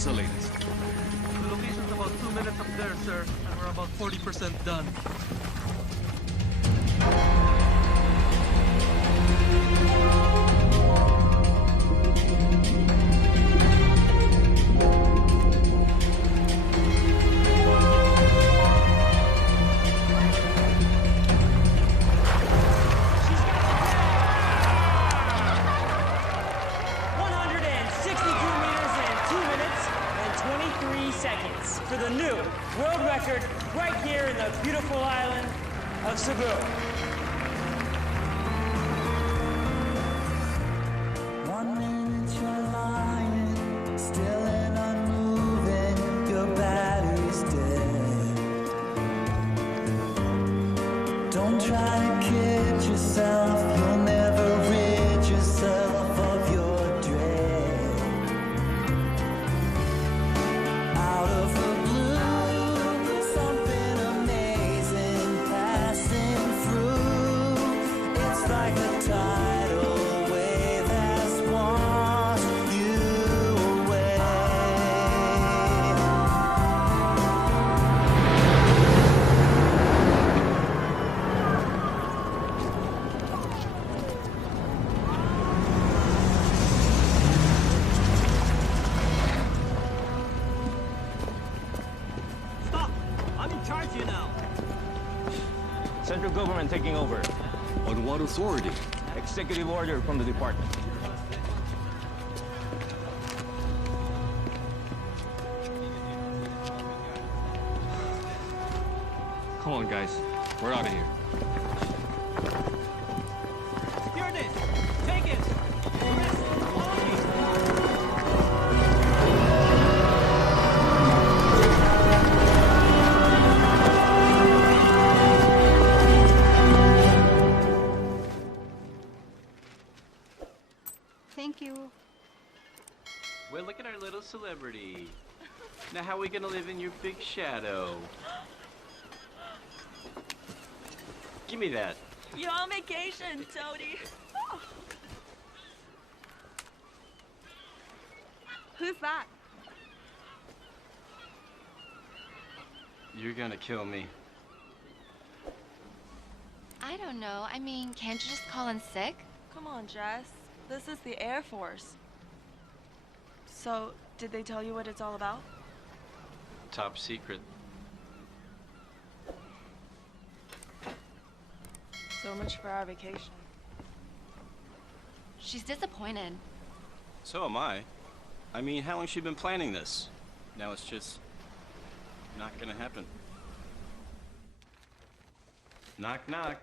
What's the latest? The location's about 2 minutes up there, sir, and we're about 40% done. For the new world record right here in the beautiful island of Cebu. 1 minute you're lying, still and unmoving, your battery's dead. Don't try to kid yourself, you'll never rid yourself of your dread. Out of the like a tidal wave has washed you away. Stop! I'm in charge here now. Central government taking over. On what authority? Executive order from the department. Come on, guys. We're out of here. Secure this! Take it! Arrest! Follow me! Thank you. Well, look at our little celebrity. Now how are we gonna live in your big shadow? Give me that. You're on vacation, Toadie. Who's that? You're gonna kill me. I don't know. I mean, can't you just call in sick? Come on, Jess. This is the Air Force. So, did they tell you what it's all about? Top secret. So much for our vacation. She's disappointed. So am I. I mean, how long's she been planning this? Now it's just not gonna happen. Knock, knock.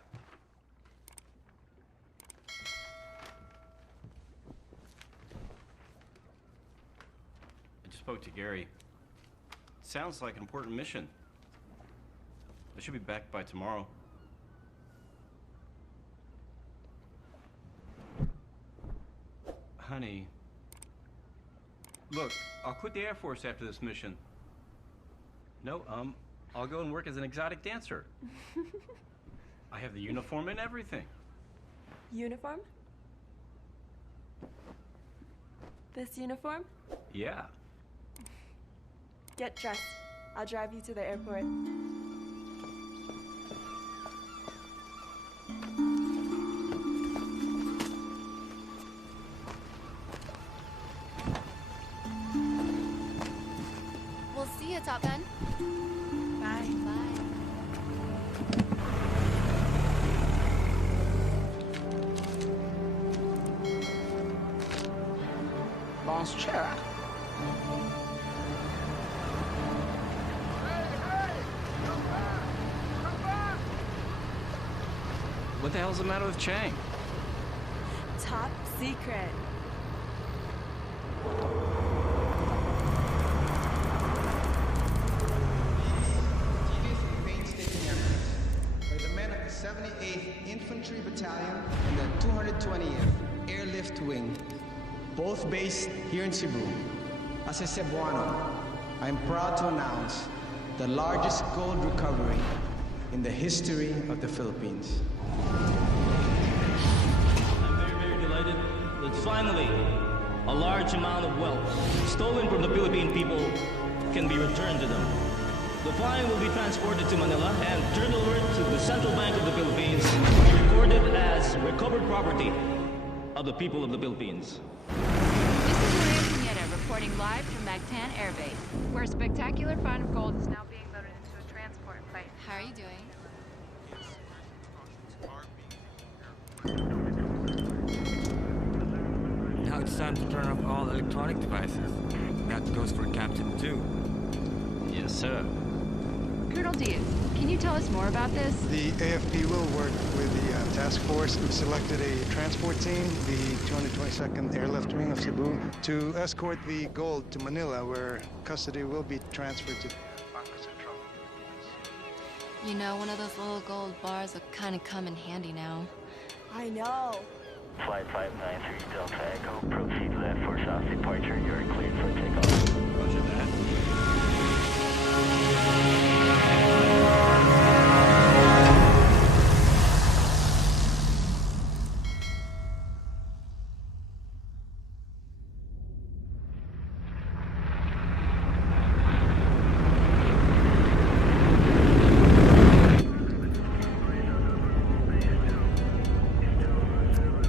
I just spoke to Gary. Sounds like an important mission. I should be back by tomorrow. Honey, look, I'll quit the Air Force after this mission. No, I'll go and work as an exotic dancer. I have the uniform and everything. Uniform? This uniform? Yeah. Get dressed. I'll drive you to the airport. We'll see you, Top Gun. Bye. Bye. Bonjour. What the hell's the matter with Chang? Top secret. Painstaking efforts by the men of the 78th Infantry Battalion and the 220th Airlift Wing, both based here in Cebu. As a Cebuano, I am proud to announce the largest gold recovery in the history of the Philippines. I'm very, very delighted that finally a large amount of wealth stolen from the Philippine people can be returned to them. The fine will be transported to Manila and turned over to the Central Bank of the Philippines, recorded as recovered property of the people of the Philippines. This is Maria Pineda reporting live from Mactan Air Base, where a spectacular find of gold is now being loaded into a transport plane. How are you doing? Now it's time to turn off all electronic devices. That goes for Captain 2. Yes, sir. Colonel Diaz, can you tell us more about this? The AFP will work with the task force. We've selected a transport team, the 222nd Airlift Wing of Cebu, to escort the gold to Manila, where custody will be transferred to Bangko Central. You know, one of those little gold bars will kind of come in handy now. I know. Flight 593 Delta Echo, proceed left for south departure. You're cleared for takeoff. Roger that.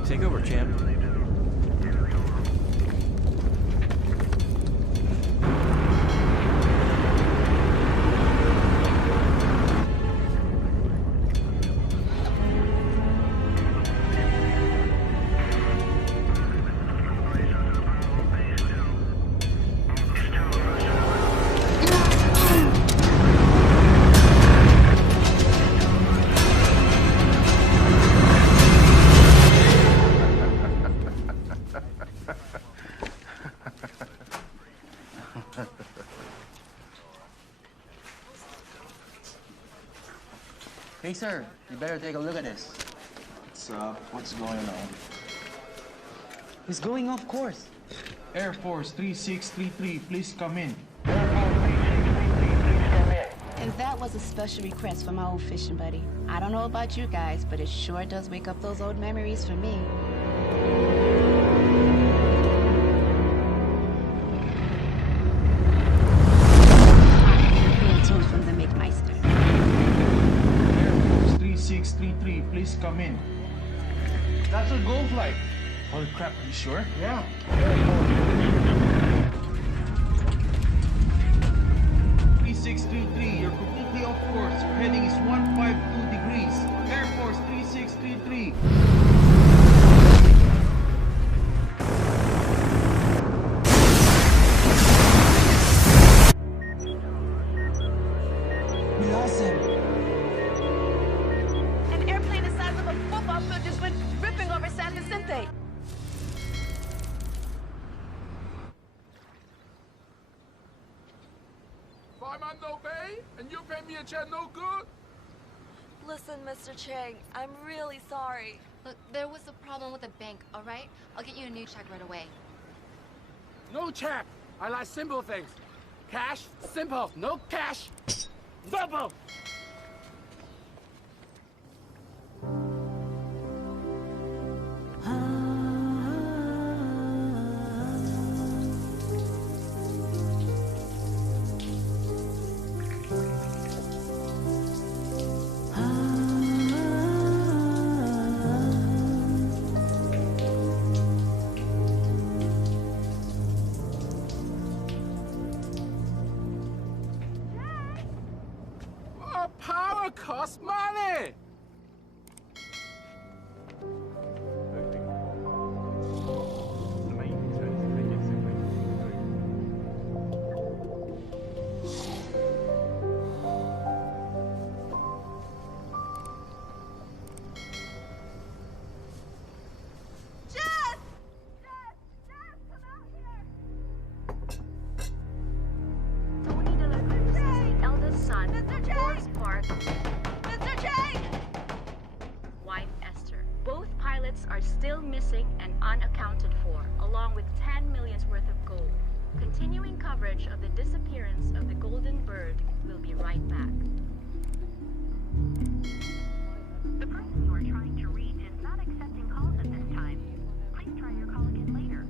Take over, champ. Hey, sir, you better take a look at this. What's up? What's going on? He's going off course. Air Force 3633, please come in. And that was a special request from my old fishing buddy. I don't know about you guys, but it sure does wake up those old memories for me. From the McMeister. Air Force 3633, please come in. That's a gold flight. Holy crap, are you sure? Yeah. 3633, you're completely off course. Your heading is 152 degrees. Air Force 3633. An airplane the size of a football field just went ripping over San Vicente. If I'm on no pay and you pay me a check no good? Listen, Mr. Chang, I'm really sorry. Look, there was a problem with the bank, all right? I'll get you a new check right away. No check. I like simple things. Cash, simple. No cash, double. Power costs money. Are still missing and unaccounted for, along with 10 million's worth of gold. Continuing coverage of the disappearance of the Golden Bird will be right back. The person you are trying to reach is not accepting calls at this time. Please try your call again later.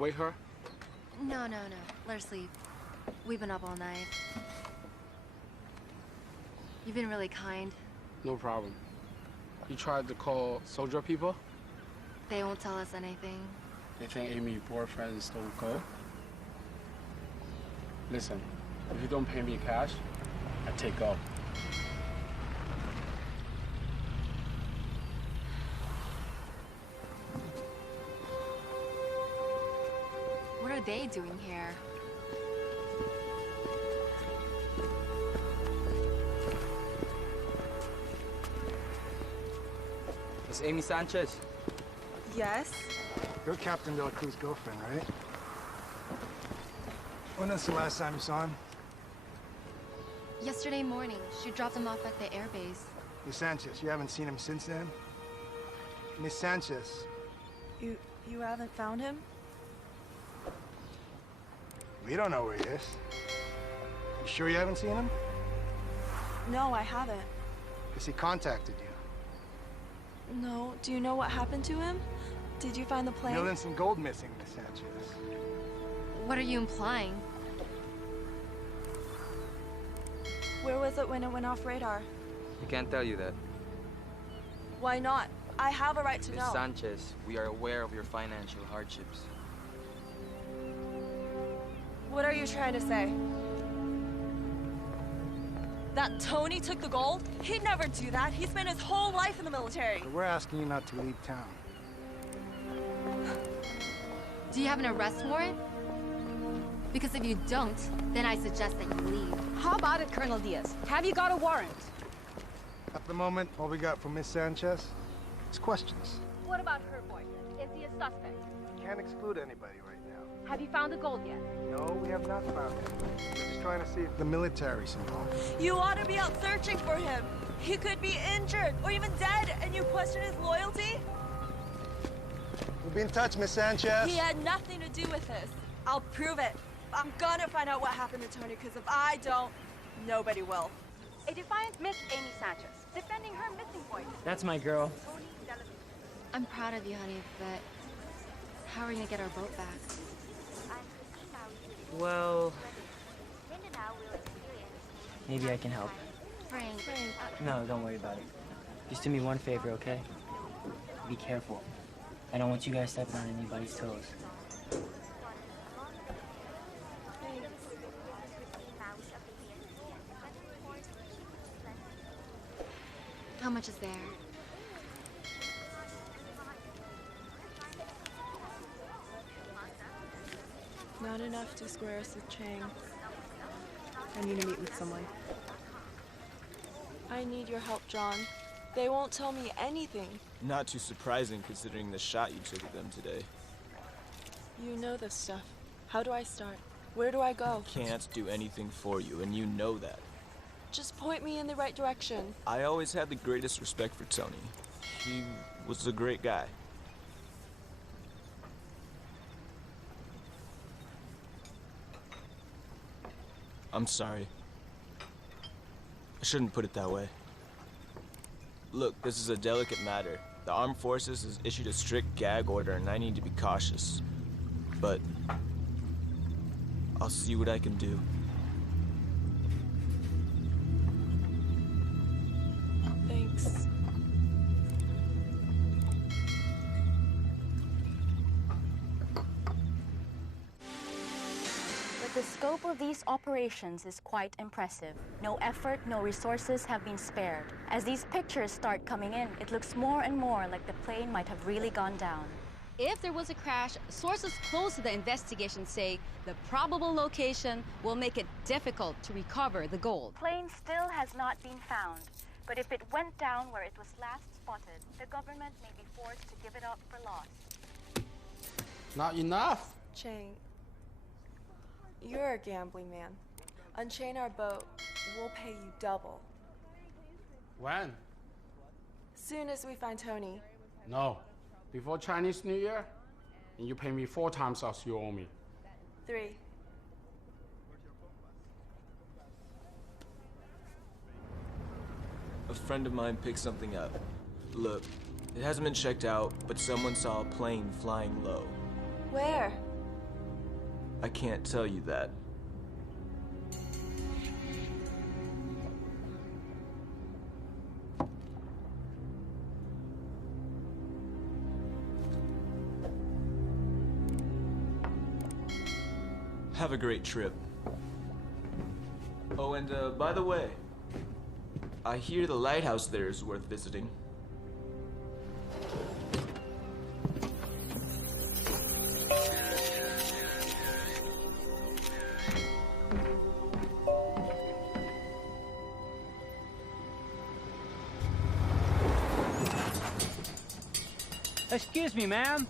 wake her? No. Let her sleep. We've been up all night. You've been really kind. No problem. You tried to call soldier people? They won't tell us anything. They think Amy's boyfriend stole gold? Listen, if you don't pay me cash, I take gold. What are they doing here? It's Amy Sanchez. Yes? You're Captain De La Cruz's girlfriend, right? When was the last time you saw him? Yesterday morning, she dropped him off at the airbase. Miss Sanchez, you haven't seen him since then? Miss Sanchez. You haven't found him? We don't know where he is. You sure you haven't seen him? No, I haven't. Has he contacted you? No. Do you know what happened to him? Did you find the plane? Millions in gold missing, Miss Sanchez. What are you implying? Where was it when it went off radar? I can't tell you that. Why not? I have a right to Miss know. Sanchez, we are aware of your financial hardships. What are you trying to say? That Tony took the gold? He'd never do that. He spent his whole life in the military. But we're asking you not to leave town. Do you have an arrest warrant? Because if you don't, then I suggest that you leave. How about it, Colonel Diaz? Have you got a warrant? At the moment, all we got from Miss Sanchez is questions. What about her boyfriend? Is he a suspect? Can't exclude anybody right now. Have you found the gold yet? No, we have not found him. We're just trying to see if the military's involved. You ought to be out searching for him. He could be injured or even dead, and you question his loyalty? We'll be in touch, Miss Sanchez. He had nothing to do with this. I'll prove it. I'm gonna find out what happened to Tony, because if I don't, nobody will. A defiant Miss Amy Sanchez, defending her missing boyfriend. That's my girl. I'm proud of you, honey, but how are we gonna get our boat back? Well, maybe I can help. Frank. No, don't worry about it. Just do me one favor, okay? Be careful. I don't want you guys stepping on anybody's toes. How much is there? Not enough to square us with Chang. I need to meet with someone. I need your help, John. They won't tell me anything. Not too surprising considering the shot you took at them today. You know this stuff. How do I start? Where do I go? Can't do anything for you, and you know that. Just point me in the right direction. I always had the greatest respect for Tony. He was a great guy. I'm sorry. I shouldn't put it that way. Look, this is a delicate matter. The armed forces has issued a strict gag order and I need to be cautious. But I'll see what I can do. Thanks. But the scope of these operations is quite impressive. No effort, no resources have been spared. As these pictures start coming in, it looks more and more like the plane might have really gone down. If there was a crash, sources close to the investigation say the probable location will make it difficult to recover the gold. Plane still has not been found, but if it went down where it was last spotted, the government may be forced to give it up for lost. Not enough. Chang, you're a gambling man. Unchain our boat. We'll pay you double. When? Soon as we find Tony. No. Before Chinese New Year, and you pay me 4 times as you owe me. 3. A friend of mine picked something up. Look, it hasn't been checked out, but someone saw a plane flying low. Where? I can't tell you that. Have a great trip. Oh, and by the way, I hear the lighthouse there is worth visiting. Excuse me, ma'am.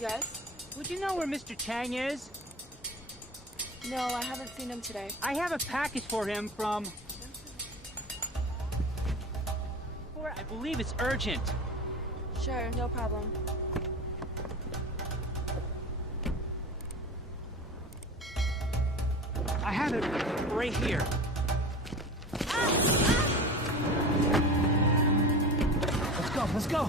Yes? Would you know where Mr. Chang is? No, I haven't seen him today. I have a package for him from... I believe it's urgent. Sure, no problem. I have it right here. Let's go.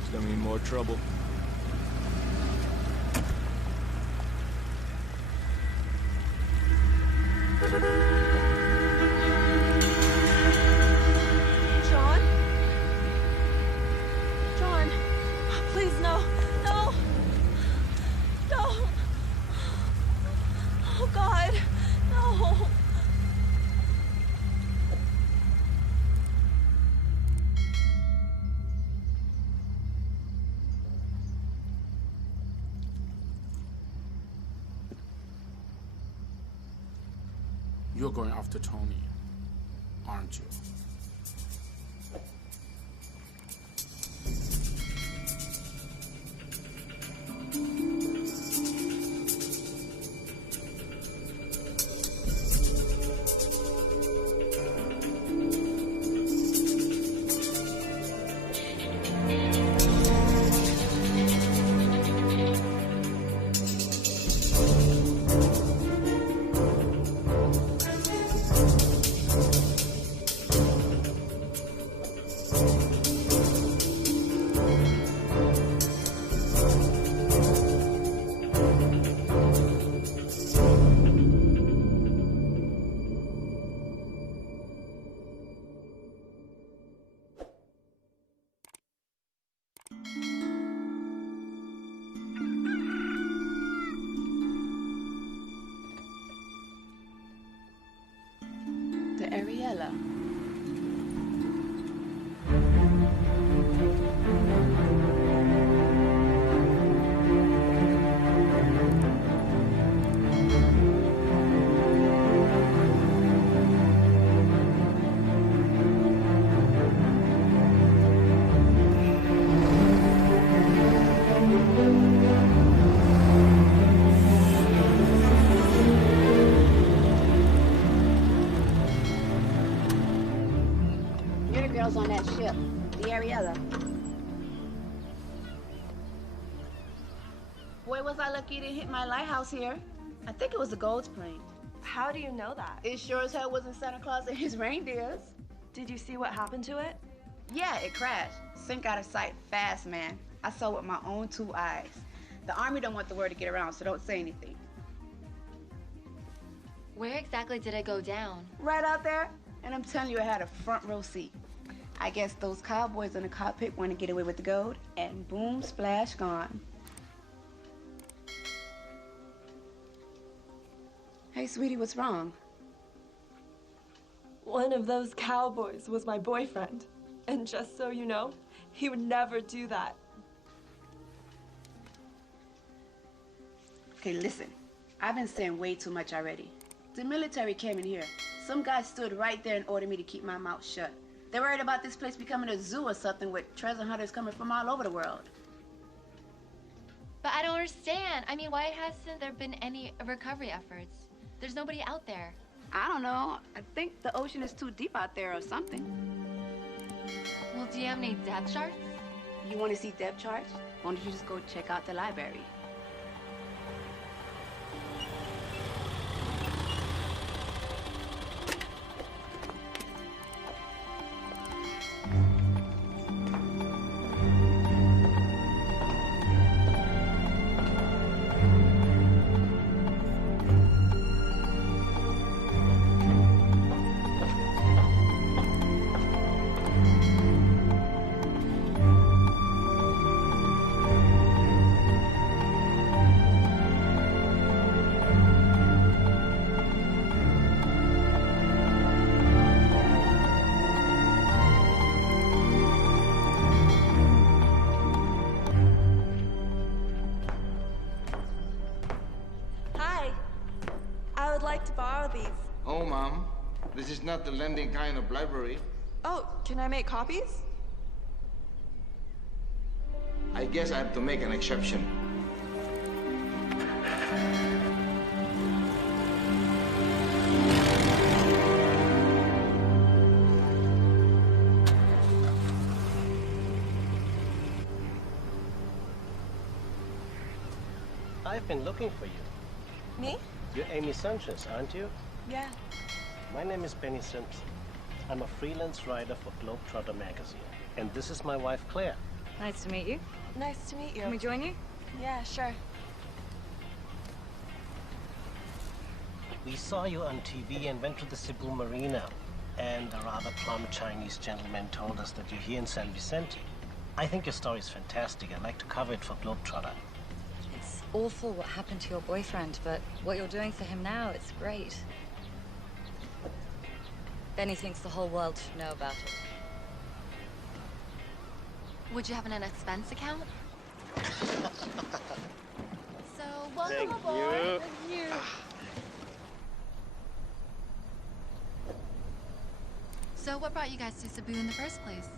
It's gonna mean more trouble. John? John, please, no. No. No. Oh, God. No. You're going after Tony, aren't you? The Ariella. other girls on that ship, the Ariella. Boy, was I lucky to hit my lighthouse here. I think it was the Gold's plane. How do you know that? It sure as hell wasn't Santa Claus and his reindeers. Did you see what happened to it? Yeah, it crashed. Sink out of sight fast, man. I saw with my own 2 eyes. The Army don't want the word to get around, so don't say anything. Where exactly did it go down? Right out there, and I'm telling you, I had a front row seat. I guess those cowboys in the cockpit want to get away with the gold, and boom, splash, gone. Hey, sweetie, what's wrong? One of those cowboys was my boyfriend. And just so you know, he would never do that. Okay, listen. I've been saying way too much already. The military came in here. Some guy stood right there and ordered me to keep my mouth shut. They're worried about this place becoming a zoo or something with treasure hunters coming from all over the world. But I don't understand. I mean, why hasn't there been any recovery efforts? There's nobody out there. I don't know. I think the ocean is too deep out there or something. Well, do you have any depth charts? You want to see depth charts? Why don't you just go check out the library? Oh, Mom. This is not the lending kind of library. Oh, can I make copies? I guess I have to make an exception. I've been looking for you. Me? You're Amy Sanchez, aren't you? Yeah. My name is Benny Simpson. I'm a freelance writer for Globetrotter magazine. And this is my wife, Claire. Nice to meet you. Nice to meet you. Can we join you? Yeah, sure. We saw you on TV and went to the Cebu Marina. And a rather plump Chinese gentleman told us that you're here in San Vicente. I think your story is fantastic. I'd like to cover it for Globetrotter. It's awful what happened to your boyfriend, but what you're doing for him now, it's great. Benny thinks the whole world should know about it. Would you have an expense account? So, welcome Thank aboard. you. So, what brought you guys to Cebu in the first place?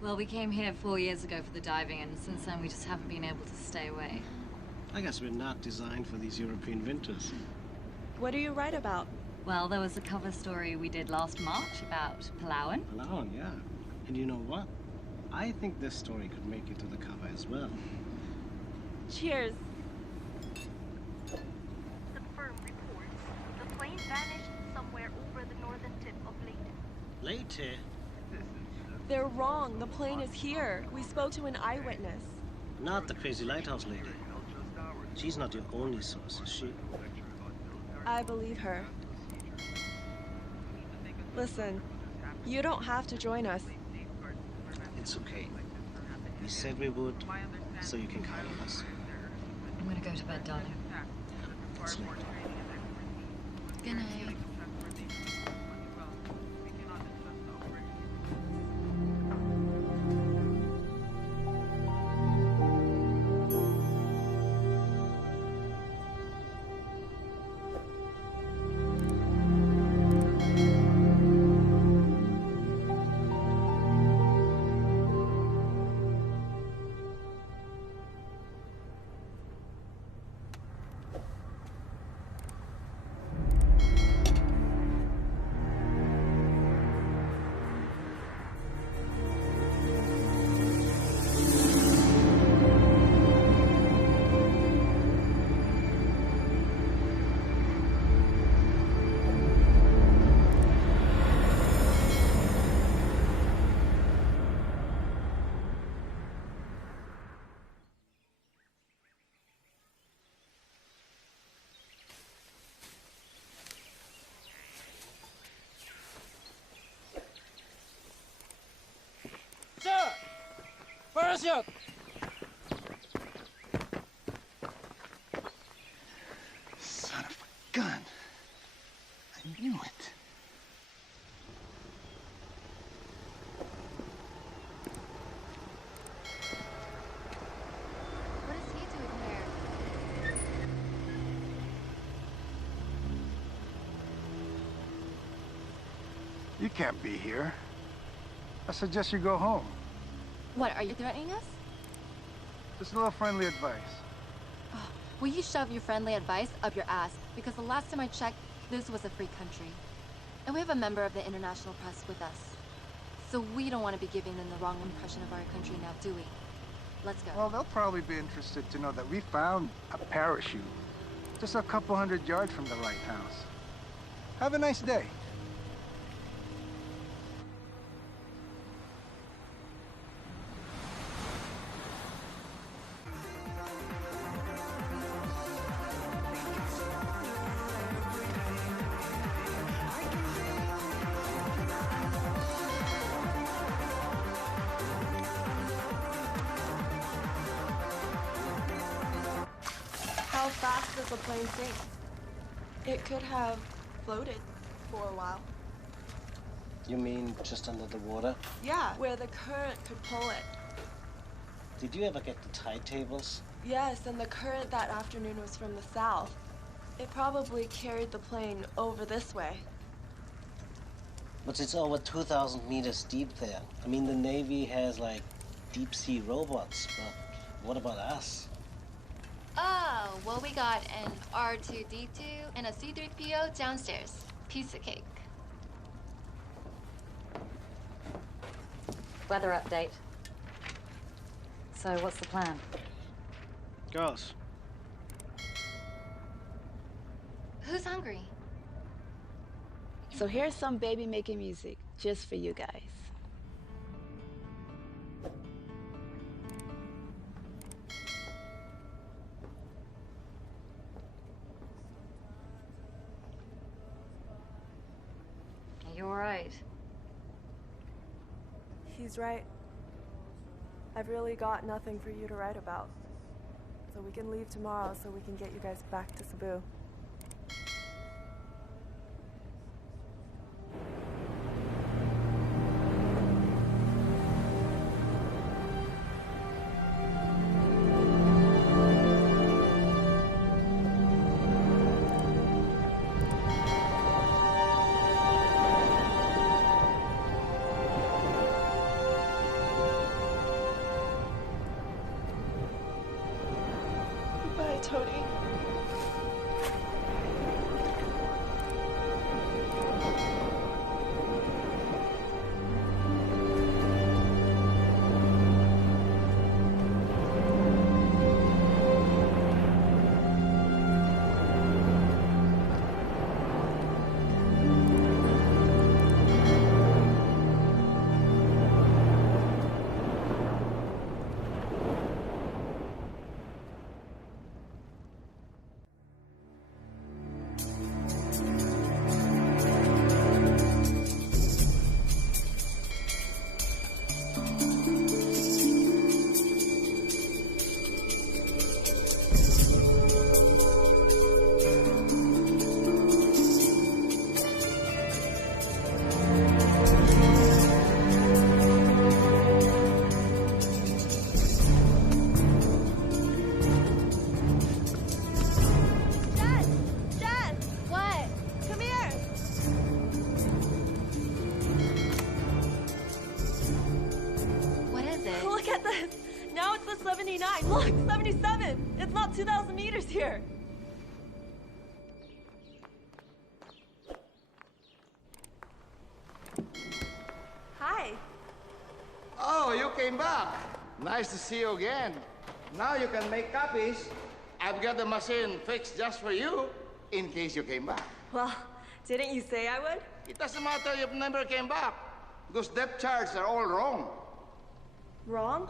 Well, we came here 4 years ago for the diving, and since then we just haven't been able to stay away. I guess we're not designed for these European winters. What do you write about? Well, there was a cover story we did last March about Palawan. Palawan, yeah. And you know what? I think this story could make it to the cover as well. Cheers. The firm reports the plane vanished somewhere over the northern tip of Leyte. Leyte? They're wrong. The plane is here. We spoke to an eyewitness. Not the crazy lighthouse lady. She's not your only source, is she? I believe her. Listen, you don't have to join us. It's okay. We said we would, so you can count on us. I'm gonna go to bed, darling. It's late. Good night. parachute! Son of a gun. I knew it. What is he doing here? You can't be here. I suggest you go home. What, are you threatening us? Just a little friendly advice. Will you shove your friendly advice up your ass? Because the last time I checked, this was a free country. And we have a member of the international press with us. So we don't want to be giving them the wrong impression of our country now, do we? Let's go. Well, they'll probably be interested to know that we found a parachute just a couple 100 yards from the lighthouse. Have a nice day. How fast does the plane sink? It could have floated for a while. You mean just under the water? Yeah, where the current could pull it. Did you ever get the tide tables? Yes, and the current that afternoon was from the south. It probably carried the plane over this way. But it's over 2,000 meters deep there. I mean, the Navy has, like, deep-sea robots, but what about us? Oh, well, we got an R2-D2 and a C-3PO downstairs. Piece of cake. Weather update. So, what's the plan? Girls. Who's hungry? So here's some baby making music just for you guys. Are you alright? He's right. I've really got nothing for you to write about. So we can leave tomorrow so we can get you guys back to Cebu. Goodbye, Tony. Look at this! Now it's the 79! Look! 77! It's not 2,000 meters here! Hi! Oh, you came back. Nice to see you again. Now you can make copies. I've got the machine fixed just for you, in case you came back. Well, didn't you say I would? It doesn't matter if you never came back. Those depth charts are all wrong. Wrong?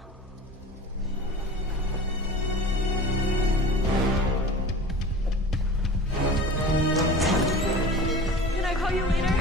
Can I call you later?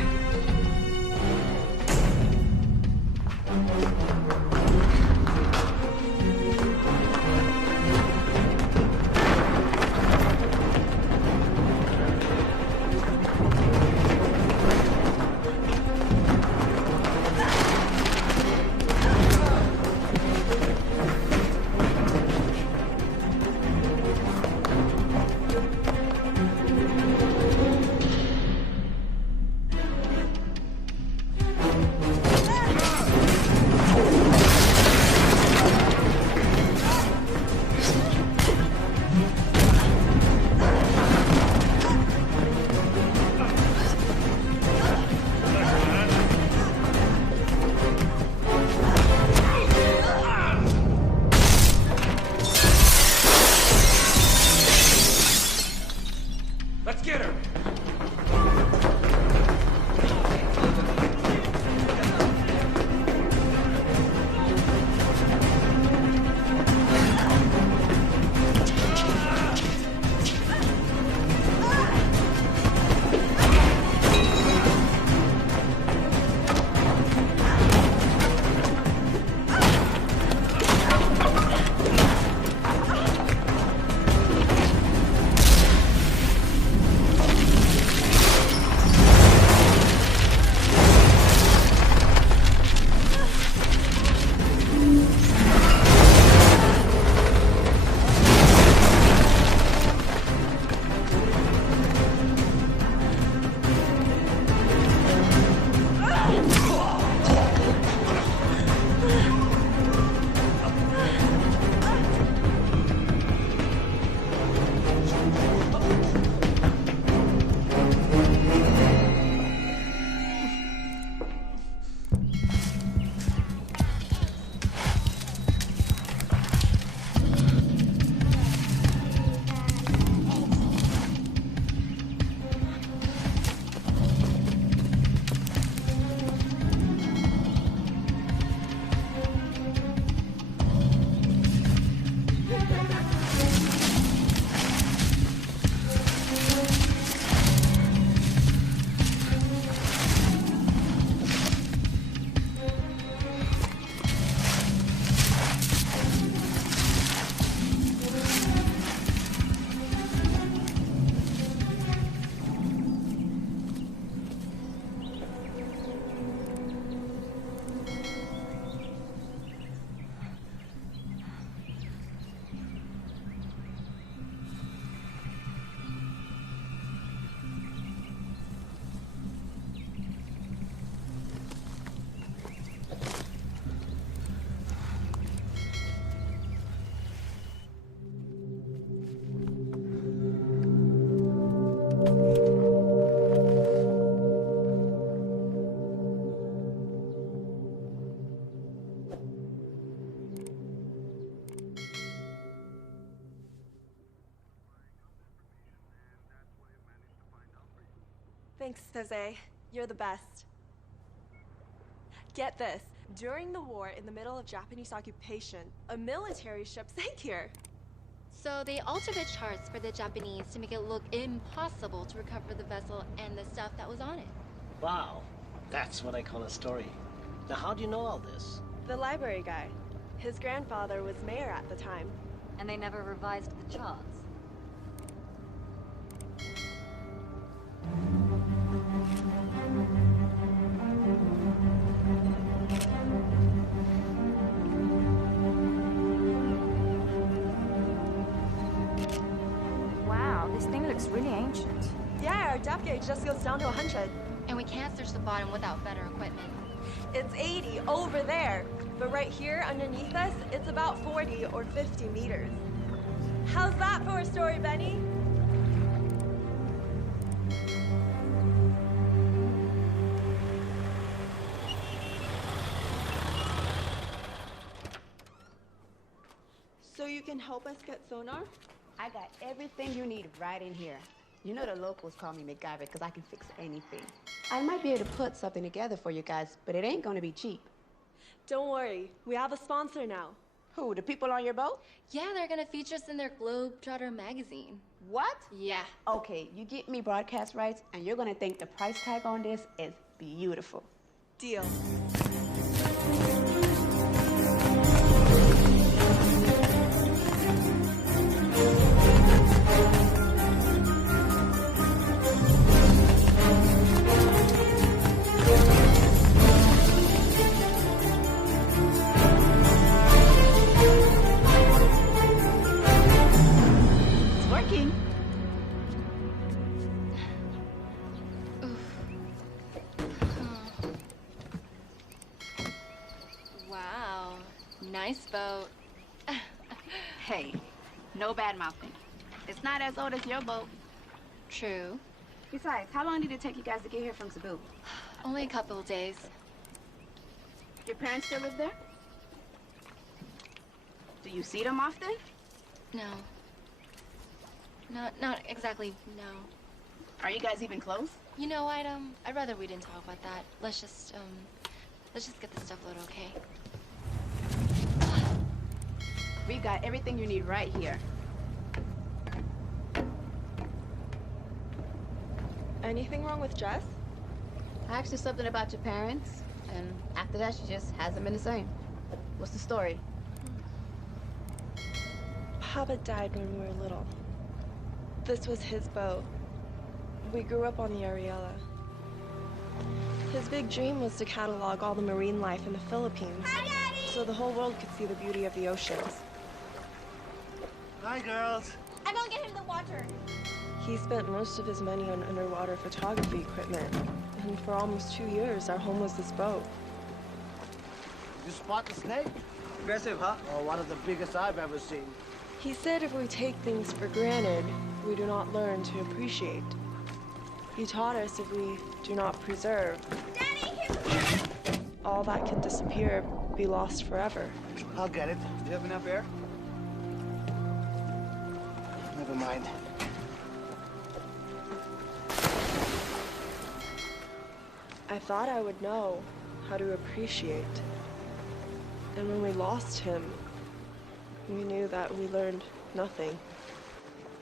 Thanks, Jose. You're the best. Get this. During the war, in the middle of Japanese occupation, a military ship sank here. So they altered the charts for the Japanese to make it look impossible to recover the vessel and the stuff that was on it. Wow, that's what I call a story. Now, how do you know all this? The library guy. His grandfather was mayor at the time. And they never revised the charts. Wow, this thing looks really ancient. Yeah, our depth gauge just goes down to 100. And we can't search the bottom without better equipment. It's 80 over there. But right here underneath us, it's about 40 or 50 meters. How's that for a story, Benny? So you can help us get sonar? I got everything you need right in here. You know the locals call me MacGyver because I can fix anything. I might be able to put something together for you guys, but it ain't gonna be cheap. Don't worry, we have a sponsor now. Who, the people on your boat? Yeah, they're gonna feature us in their Globetrotter magazine. What? Yeah. Okay, you get me broadcast rights, and you're gonna think the price tag on this is beautiful. Deal. Wow, nice boat. Hey, no bad mouthing. It's not as old as your boat. True. Besides, how long did it take you guys to get here from Cebu? Only a couple of days. Your parents still live there? Do you see them often? No. Not exactly, no. Are you guys even close? You know, I'd rather we didn't talk about that. Let's just get the stuff loaded, okay? We've got everything you need right here. Anything wrong with Jess? I asked her something about your parents, and after that, she just hasn't been the same. What's the story? Papa died when we were little. This was his boat. We grew up on the Ariella. His big dream was to catalog all the marine life in the Philippines, so the whole world could see the beauty of the oceans. Hi, girls. I'm gonna get him the water. He spent most of his money on underwater photography equipment, and for almost 2 years, our home was this boat. You spot the snake? Aggressive, huh? Oh, one of the biggest I've ever seen. He said if we take things for granted, we do not learn to appreciate. He taught us if we do not preserve, all that can disappear, be lost forever. I'll get it. Do you have enough air? Never mind. I thought I would know how to appreciate. And when we lost him, we knew that we learned nothing.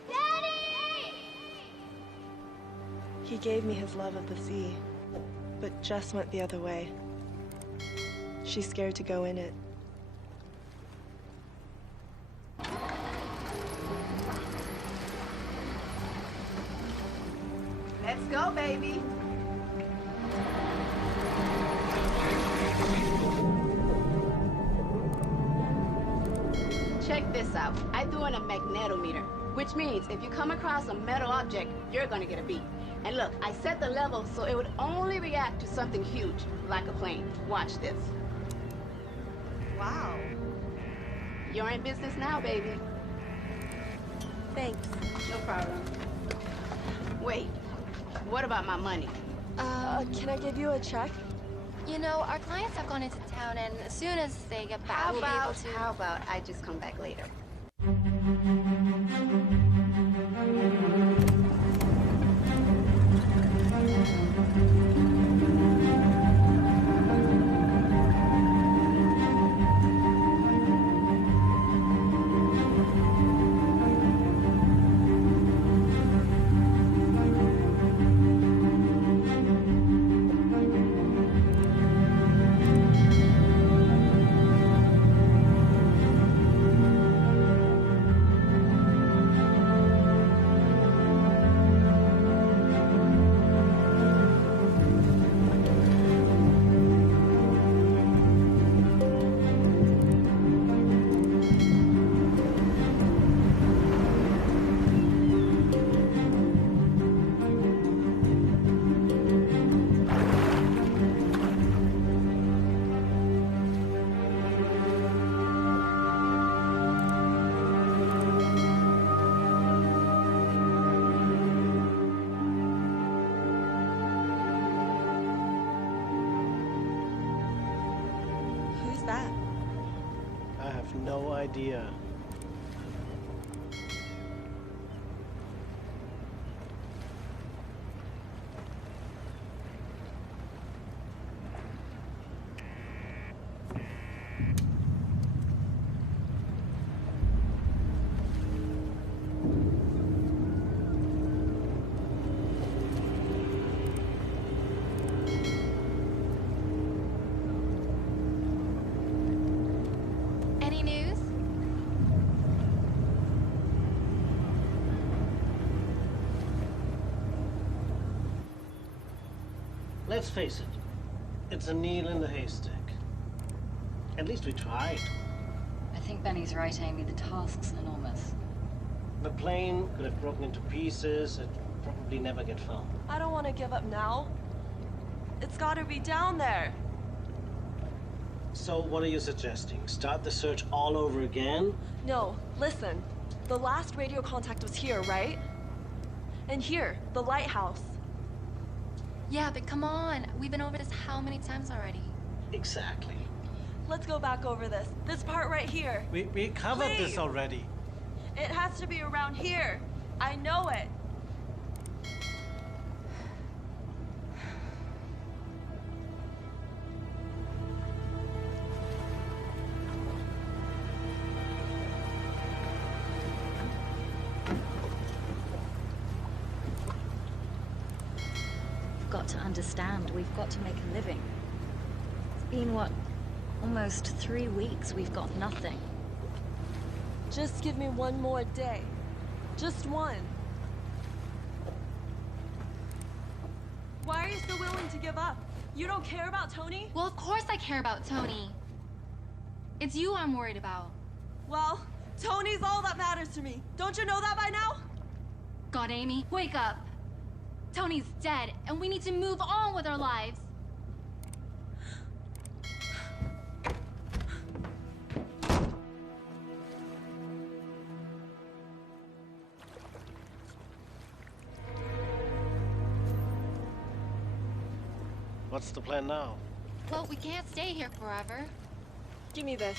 Daddy! He gave me his love of the sea, but Jess went the other way. She's scared to go in it. Let's go, baby. Check this out. I threw in a magnetometer, which means if you come across a metal object, you're gonna get a beat. And look, I set the level so it would only react to something huge, like a plane. Watch this. Wow. You're in business now, baby. Thanks. No problem. Wait, what about my money? Can I give you a check? You know, our clients have gone into town, and as soon as they get back, we'll be able to... How about I just come back later? no idea. Any news? Let's face it, it's a needle in the haystack. At least we tried. I think Benny's right, Amy. The task's enormous. The plane could have broken into pieces. It'd probably never get found. I don't want to give up now. It's gotta be down there. So what are you suggesting? Start the search all over again? No, listen. The last radio contact was here, right? And here, the lighthouse. Yeah, but come on. We've been over this how many times already? Exactly. Let's go back over this. This part right here. We covered Please. this already. It has to be around here. I know it. We've got to understand. We've got to make a living. It's been, what, almost 3 weeks. We've got nothing. Just give me one more day. Just one. Why are you so willing to give up? You don't care about Tony? Well, of course I care about Tony. It's you I'm worried about. Well, Tony's all that matters to me. Don't you know that by now? God, Amy, wake up. Tony's dead, and we need to move on with our lives. What's the plan now? Well, we can't stay here forever. Give me this.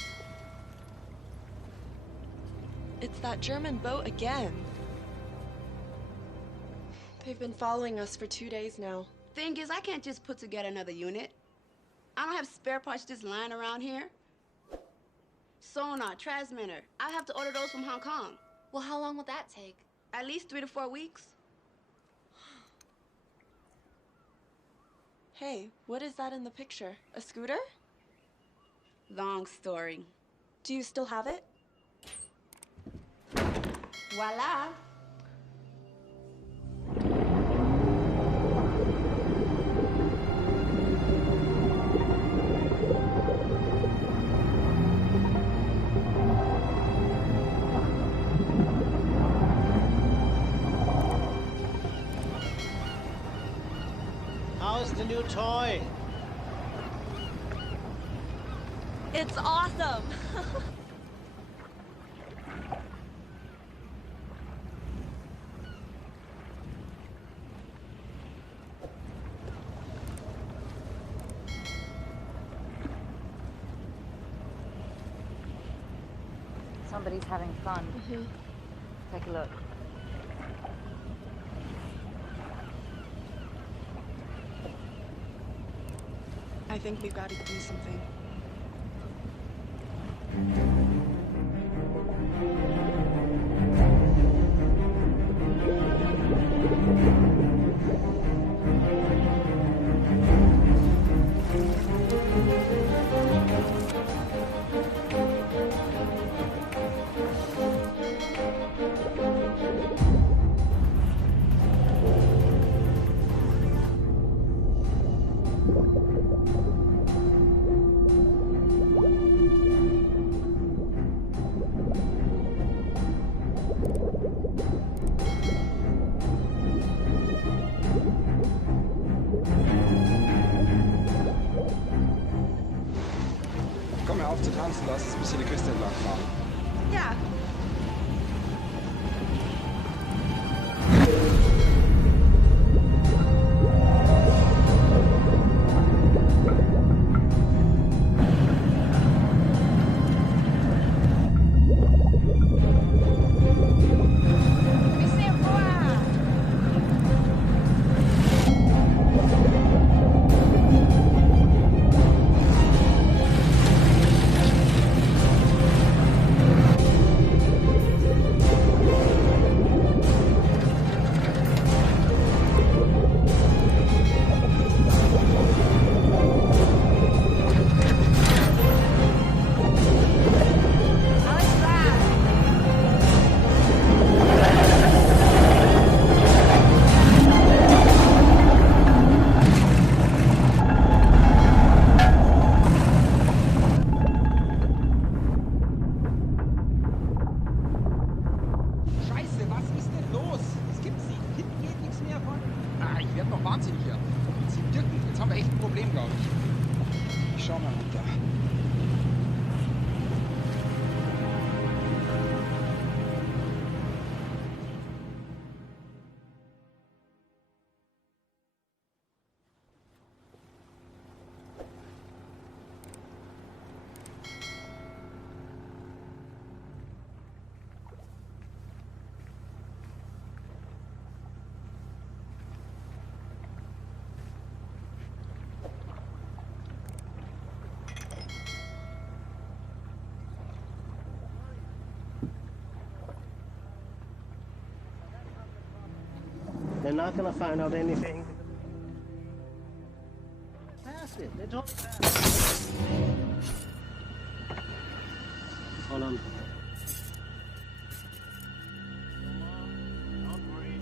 It's that German boat again. They've been following us for 2 days now. Thing is, I can't just put together another unit. I don't have spare parts just lying around here. Sonar, transmitter. I have to order those from Hong Kong. Well, how long will that take? At least 3 to 4 weeks. Hey, what is that in the picture? A scooter? Long story. Do you still have it? Voila. How's the new toy? It's awesome! Somebody's having fun. Take a look. I think we've got to do something. Komm, hör auf zu tanzen, lass uns ein bisschen die Küste entlang fahren. Ja. They're not gonna find out anything. Pass it. They told me pass. Hold on. Don't worry.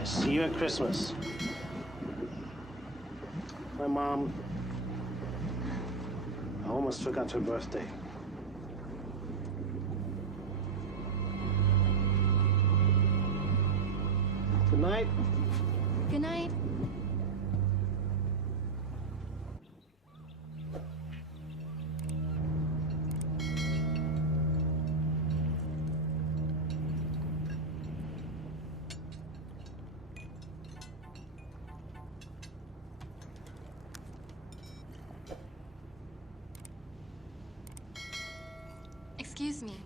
I see you at Christmas. My mom, I almost forgot her birthday. Good night. Good night. Excuse me.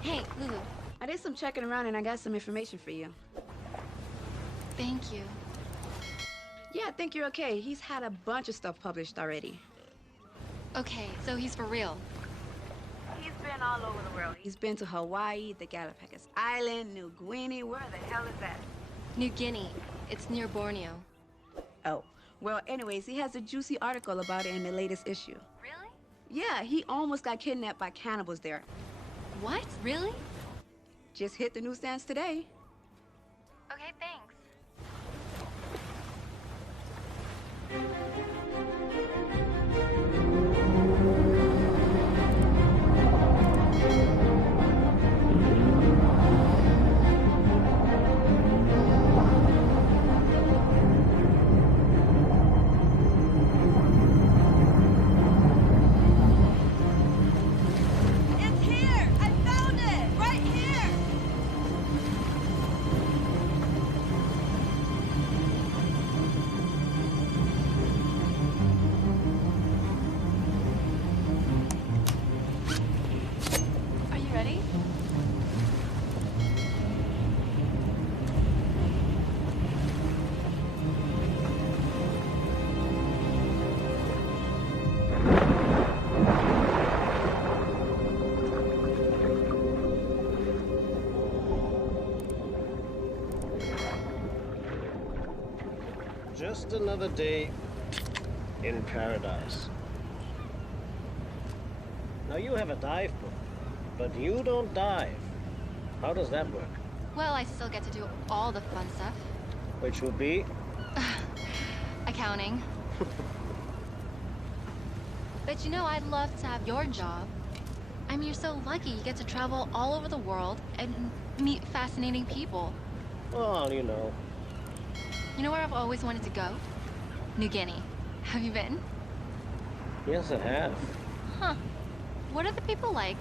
Hey, Lulu. I did some checking around and I got some information for you. Thank you. Yeah, I think you're okay. He's had a bunch of stuff published already. Okay, so he's for real. He's been all over the world. He's been to Hawaii, the Galapagos Island, New Guinea. Where the hell is that? New Guinea. It's near Borneo. Oh, well, anyways, he has a juicy article about it in the latest issue. Really? Yeah, he almost got kidnapped by cannibals there. What? Really? Just hit the newsstands today. Okay, thanks. Ready? Just another day in paradise. Now you have a dive book, but you don't dive. How does that work? Well, I still get to do all the fun stuff. Which would be? Accounting. But you know, I'd love to have your job. I mean, you're so lucky you get to travel all over the world and meet fascinating people. Well, you know. You know where I've always wanted to go? New Guinea. Have you been? Yes, I have. Huh. What are the people like?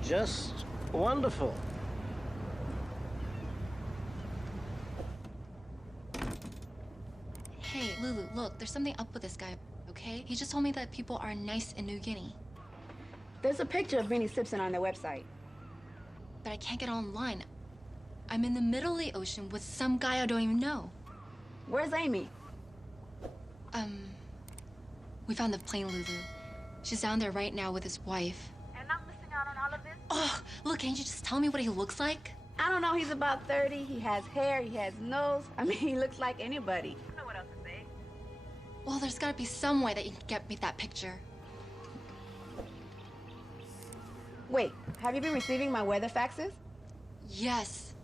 Just wonderful. Hey, Lulu, look, there's something up with this guy, okay? He just told me that people are nice in New Guinea. There's a picture of Vinnie Simpson on their website. But I can't get online. I'm in the middle of the ocean with some guy I don't even know. Where's Amy? We found the plane, Lulu. She's down there right now with his wife. And I'm missing out on all of this? Oh, look, can't you just tell me what he looks like? I don't know, he's about 30, he has hair, he has nose. I mean, he looks like anybody. I don't know what else to say. Well, there's gotta be some way that you can get me that picture. Wait, have you been receiving my weather faxes? Yes.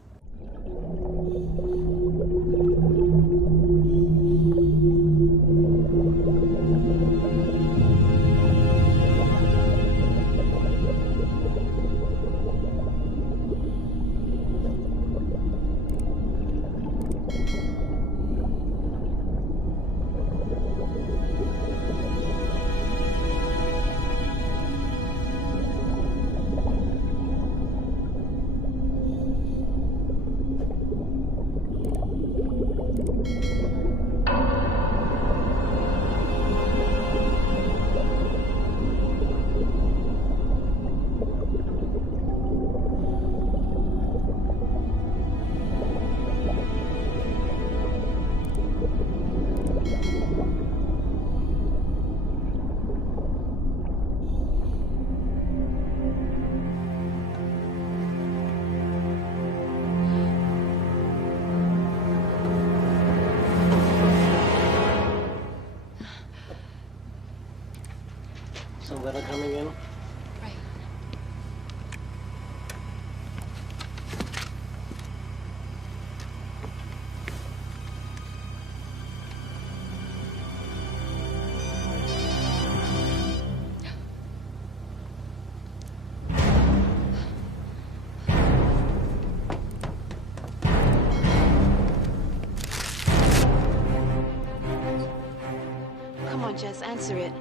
Yes, answer it.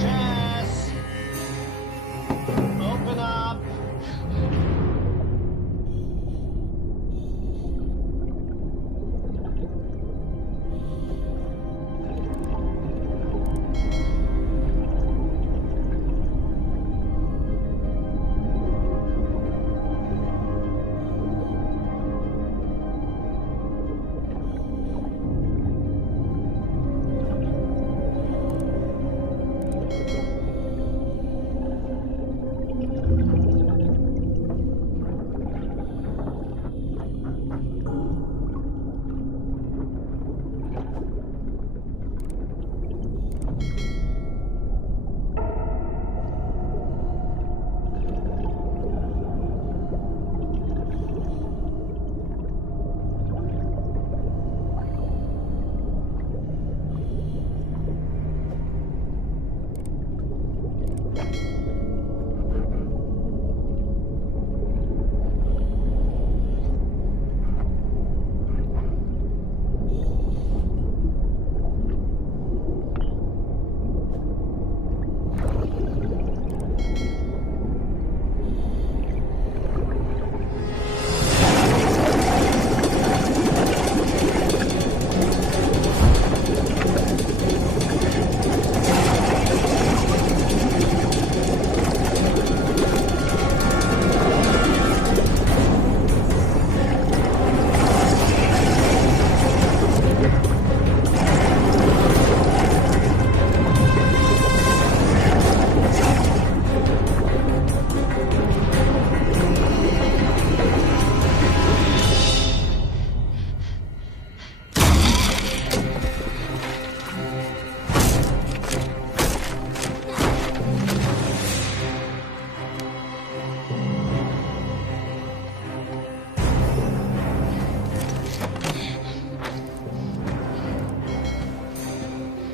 Jess! Open up!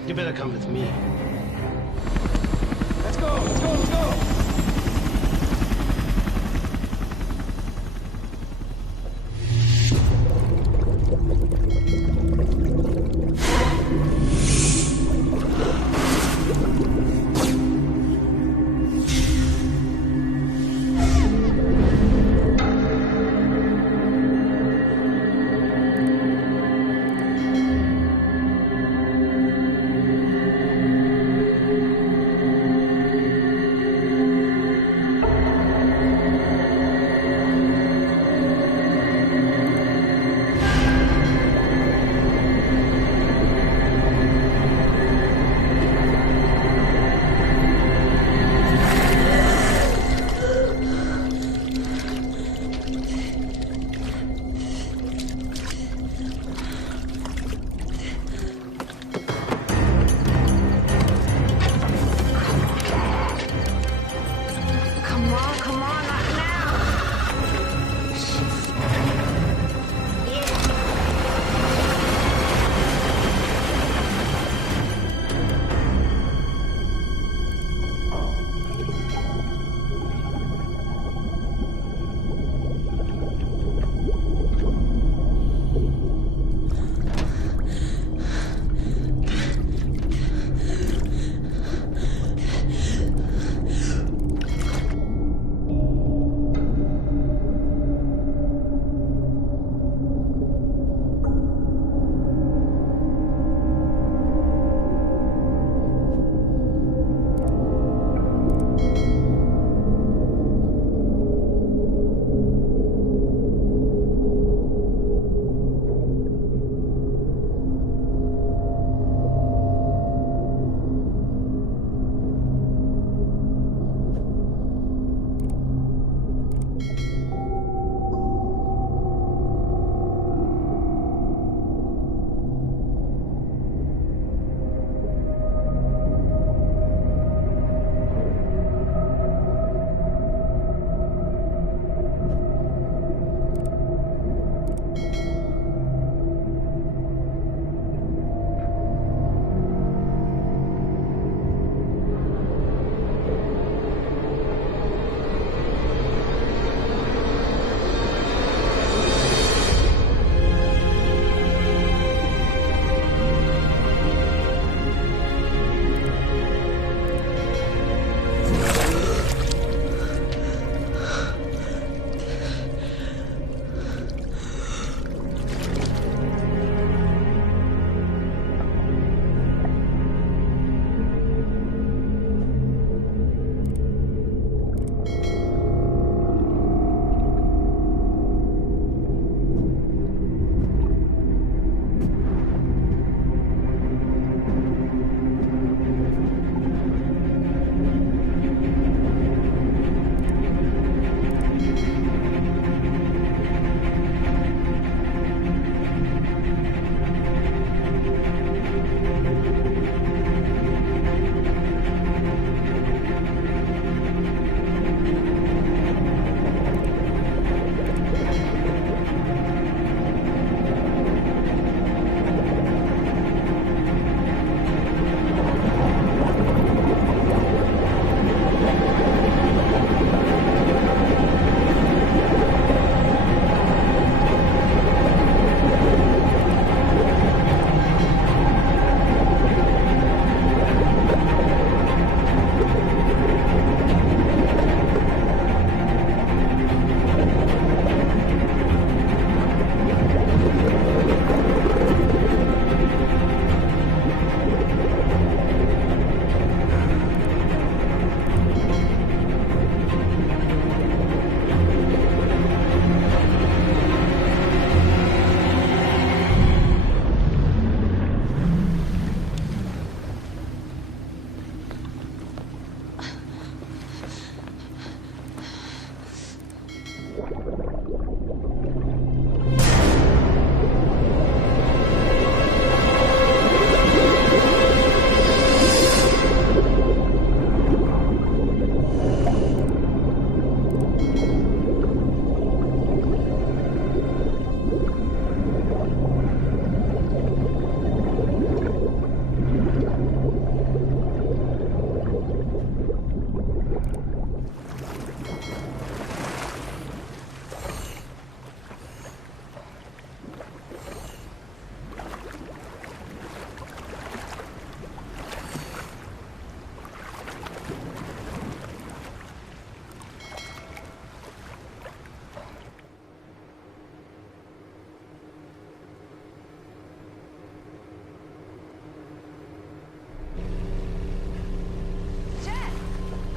You better come with me. Let's go, let's go, let's go!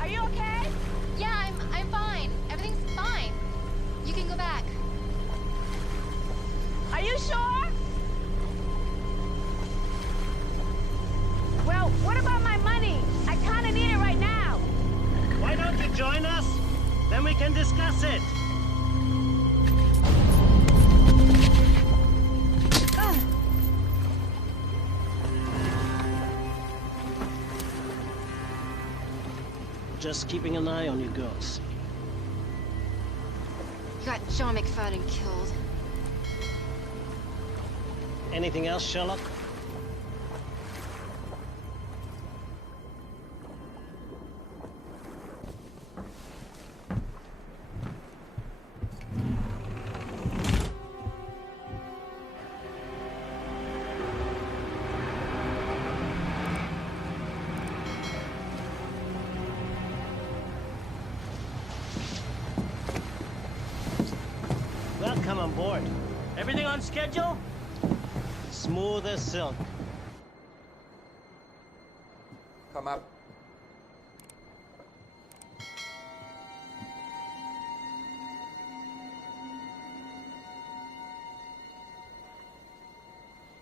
Are you okay? Yeah, I'm fine. Everything's fine. You can go back. Are you sure? Well, what about my money? I kinda need it right now. Why don't you join us? Then we can discuss it. Just keeping an eye on you girls. You got John McFadden killed. Anything else, Sherlock? Welcome on board. Everything on schedule? Smooth as silk. Come up.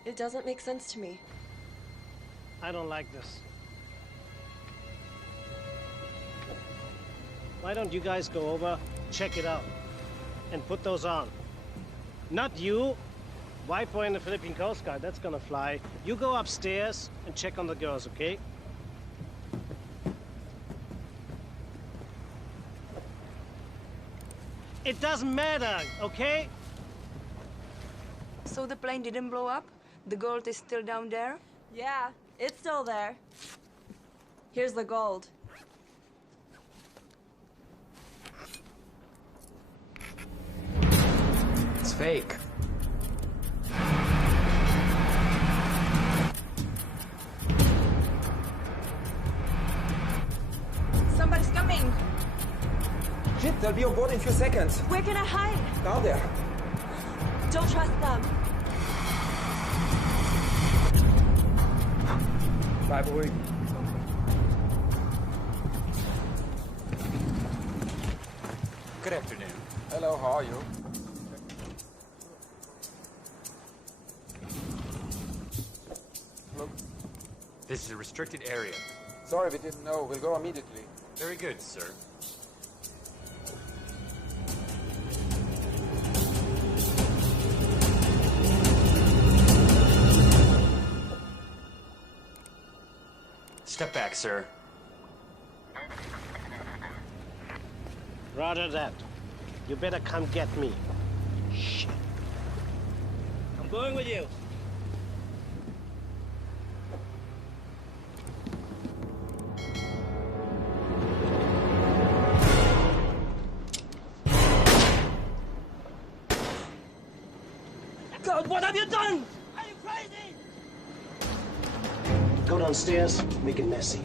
It doesn't make sense to me. I don't like this. Why don't you guys go over, check it out, and put those on? Not you. White boy in the Philippine Coast Guard, that's gonna fly. You go upstairs and check on the girls, okay? It doesn't matter, okay? So the plane didn't blow up? The gold is still down there? Yeah, it's still there. Here's the gold. It's fake. Somebody's coming. Shit, they'll be on board in a few seconds. Where can I hide? Down there. Don't trust them. Bye, boy. Good afternoon. Hello, how are you? Look. This is a restricted area. Sorry, we didn't know. We'll go immediately. Very good, sir. Step back, sir. Roger that. You better come get me. Shit. I'm going with you. God, what have you done? Are you crazy? Go downstairs, make it messy.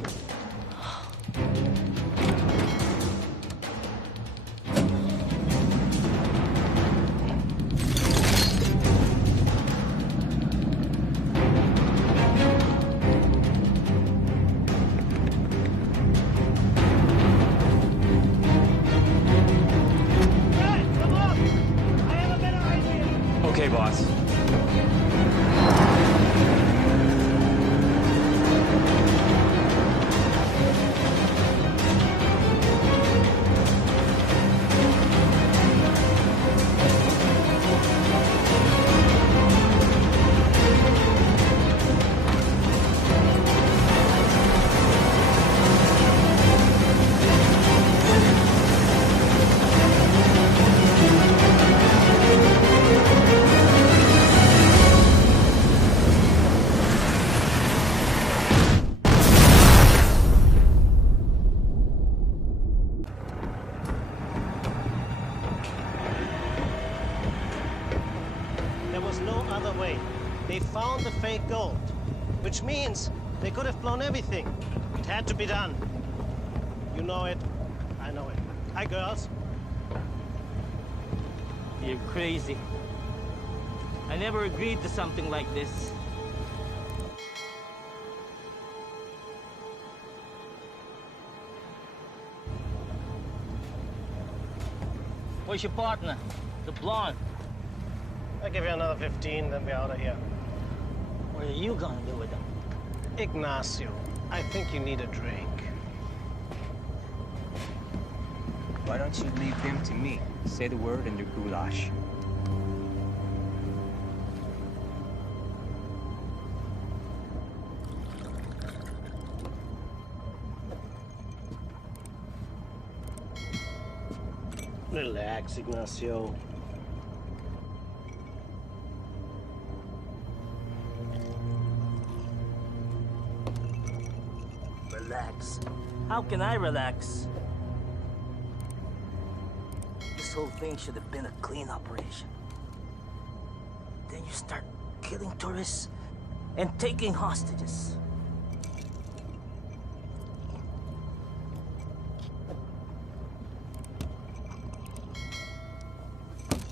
Okay, boss. no other way. They found the fake gold, which means they could have blown everything. It had to be done. You know it. I know it. Hi, girls. You're crazy. I never agreed to something like this. Where's your partner? The blonde. I'll give you another 15, then we're out of here. What are you gonna do with them? Ignacio, I think you need a drink. Why don't you leave him to me? Say the word and you're goulash. Relax, Ignacio. Relax. How can I relax? This whole thing should have been a clean operation. Then you start killing tourists and taking hostages.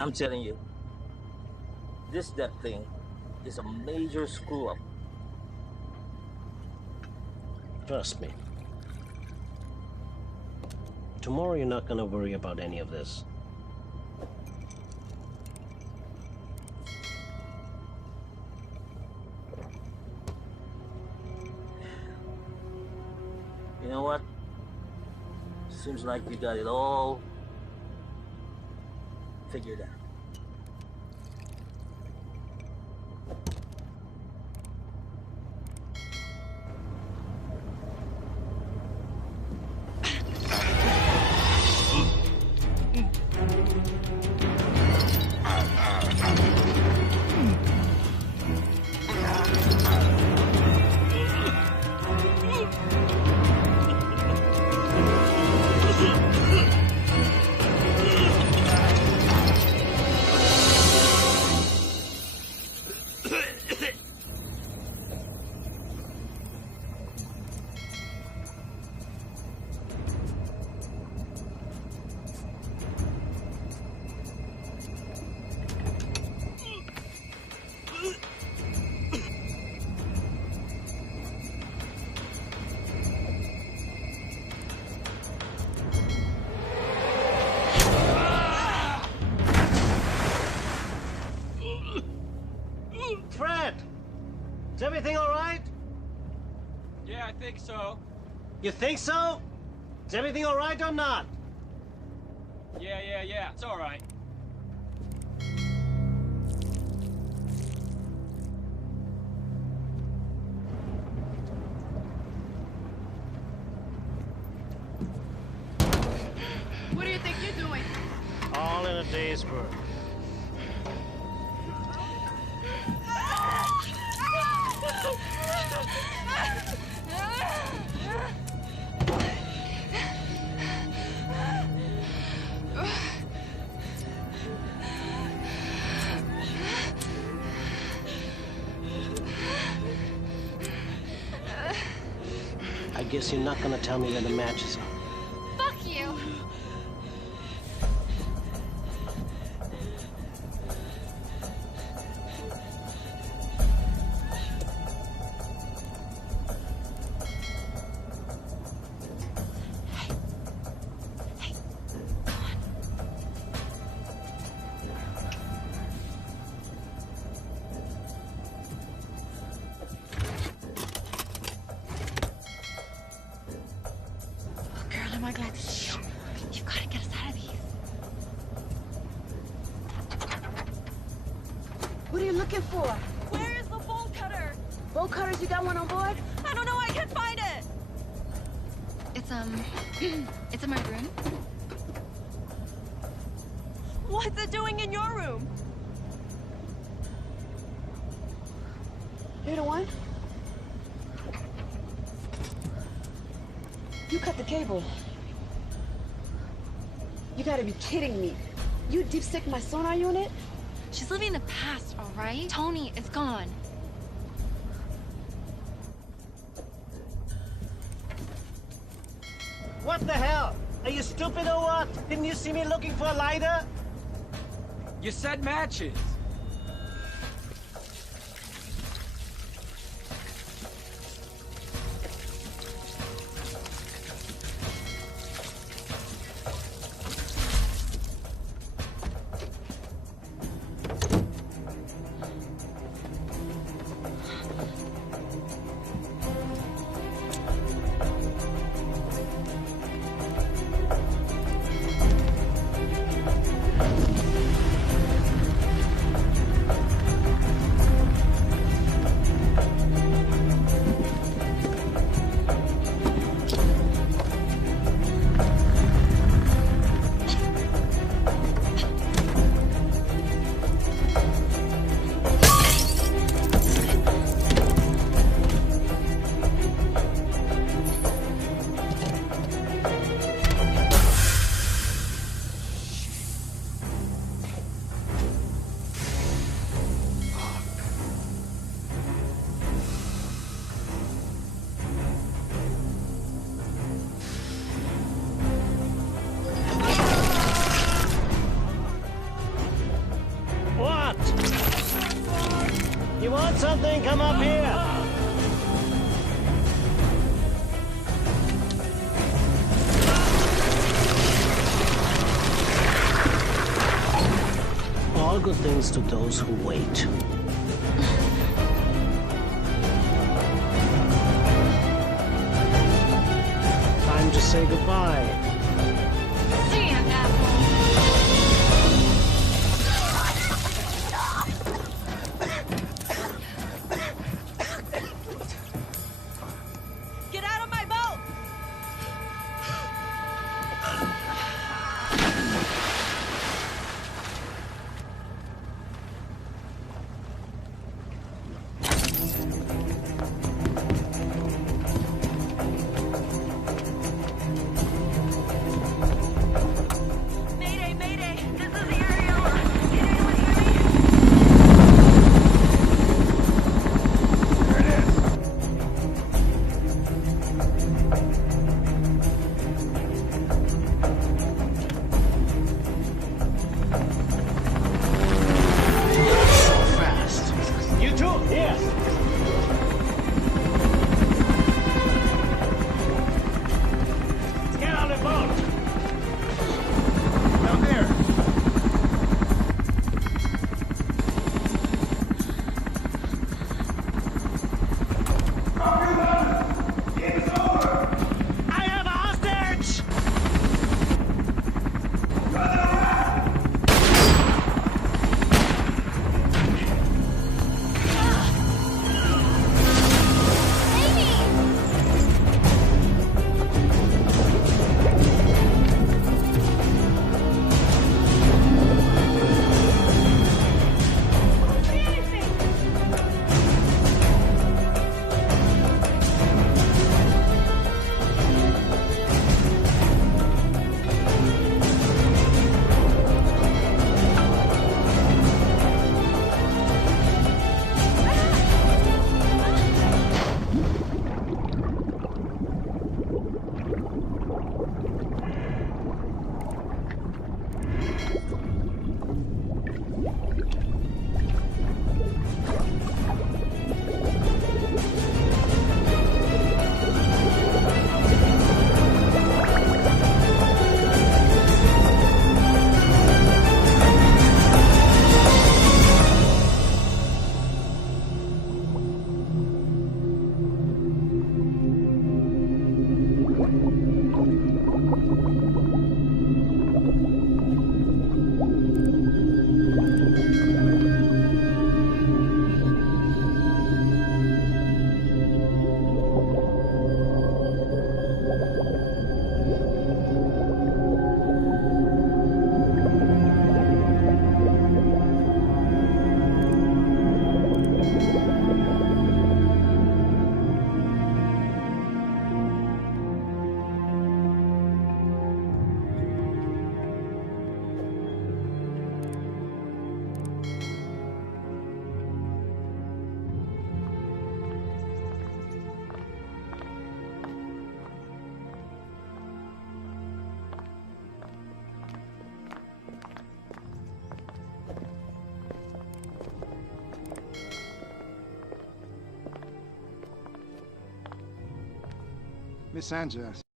I'm telling you, this debt thing is a major screw-up. Trust me. Tomorrow you're not gonna worry about any of this. You know what? Seems like you got it all figured out. Fred! Is everything all right? Yeah, I think so. You think so? Is everything all right or not? Yeah. It's all right. What do you think you're doing? All in a day's work. I guess you're not gonna tell me where the matches are. Fuck you! Girl, am I glad to see you. You gotta get us out of these. What are you looking for? Where is the bolt cutter? Bolt cutters, you got one on board? I don't know, I can't find it. It's, it's in my room. What's it doing in your room? You're the one? You cut the cable. You gotta be kidding me. You deep sick my sonar unit? She's living the past, all right? Tony is gone. What the hell? Are you stupid or what? Didn't you see me looking for a lighter? You said matches. You want something? Come up here. All good things to those who wait. Time to say goodbye. Damn asshole. Get out of my boat! Miss Sanchez.